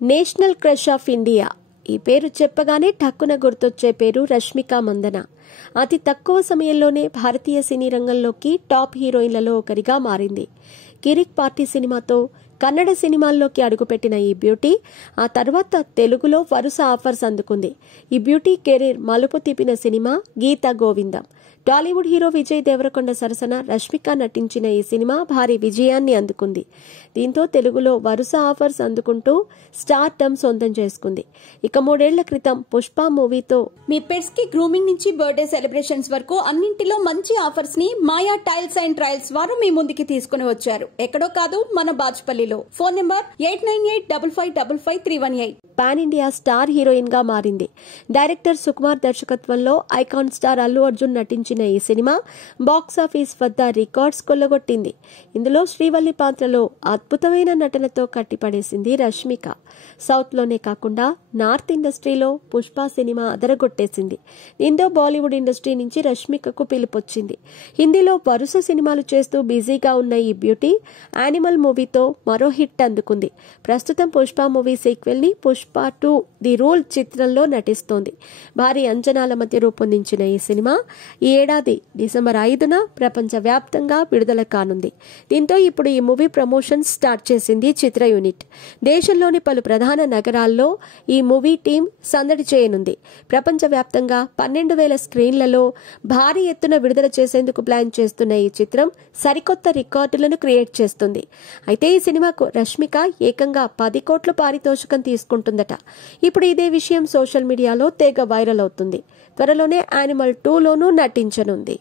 National crush of India. ఈ పేరు చెప్పగానే టక్కున గుర్తొచ్చే పేరు రష్మిక మందన. అతి తక్కువ సమయంలోనే భారతీయ సినీ రంగంలోకి టాప్ హీరోయిన్లలో ఒకరిగా మారింది. కిరిక్ పార్టీ సినిమాతో కన్నడ సినిమాల్లోకి అడుగుపెట్టిన ఈ బ్యూటీ ఆ తర్వాత తెలుగులో వరుస ఆఫర్స్ అందుకుంది. ఈ బ్యూటీ కెరీర్ మలుపు తిప్పిన సినిమా గీత గోవిందం. టాలీవుడ్ హీరో విజయ్ దేవరకొండ సరసన రష్మిక నటించిన ఈ సినిమా భారీ విజయాన్ని అందుకుంది. దీంతో తెలుగులో వరుస ఆఫర్స్ అందుకుంటూ స్టార్డమ్ సొంతం చేసుకుంది. ఇక 3 ఏళ్ల క్రితం పుష్ప మూవీతో మీ పెట్స్ కి గ్రూమింగ్ నుంచి బర్త్డే సెలబ్రేషన్స్ వరకు అన్నింటిలో మంచి ఆఫర్స్ ని మాయా టైల్స్ అండ్ ట్రయల్స్ వారు మీ ముందుకి తీసుకుని వచ్చారు. ఎక్కడో కాదు, మన బాజ్పల్లిలో. Phone number 8985555318. Pan India star heroine గా మారింది. డైరెక్టర్ సుకుమార్ దర్శకత్వంలో ఐకాన్ స్టార్ అల్లు అర్జున్ నటించిన ఈ సినిమా బాక్సాఫీస్ వద్ద రికార్డ్స్ కొల్లగొట్టింది. ఇందులో శ్రీవల్లి పాత్రలో అద్భుతమైన నటనతో కట్టిపడేసింది రష్మిక. సౌత్ లోనే కాకుండా నార్త్ ఇండస్ట్రీలో పుష్ప సినిమా అదరగొట్టేసింది. దీంతో బాలీవుడ్ ఇండస్ట్రీ నుంచి రష్మికకు పిలుపొచ్చింది. హిందీలో వరుస సినిమాలు చేస్తూ బిజీగా ఉన్న ఈ బ్యూటీ యానిమల్ మూవీతో మరో హిట్ అందుకుంది. ప్రస్తుతం పుష్ప మూవీ సీక్వెల్ ని పుష్ప 2 ది రూల్ చిత్రంలో నటిస్తోంది. భారీ అంచనాల మధ్య రూపొందించిన ఈ సినిమా ఈ ఏడాది డిసెంబర్ 5న ప్రపంచ వ్యాప్తంగా విడుదల కానుంది. దీంతో ఇప్పుడు ఈ మూవీ ప్రమోషన్ స్టార్ట్ చేసింది చిత్ర యూనిట్. దేశంలోని పలు ప్రధాన నగరాల్లో ఈ మూవీ టీం సందడి చేయనుంది. ప్రపంచ వ్యాప్తంగా 12,000 స్క్రీన్లలో భారీ ఎత్తున విడుదల చేసేందుకు ప్లాన్ చేస్తున్న ఈ చిత్రం సరికొత్త రికార్డులను క్రియేట్ చేస్తుంది. అయితే ఈ సినిమాకు రష్మిక ఏకంగా 10 కోట్ల పారితోషికం తీసుకుంటుందట. ఇప్పుడు ఇదే విషయం సోషల్ మీడియాలో తెగ వైరల్ అవుతుంది. త్వరలోనే యానిమల్ 2లోనూ నటించనుంది.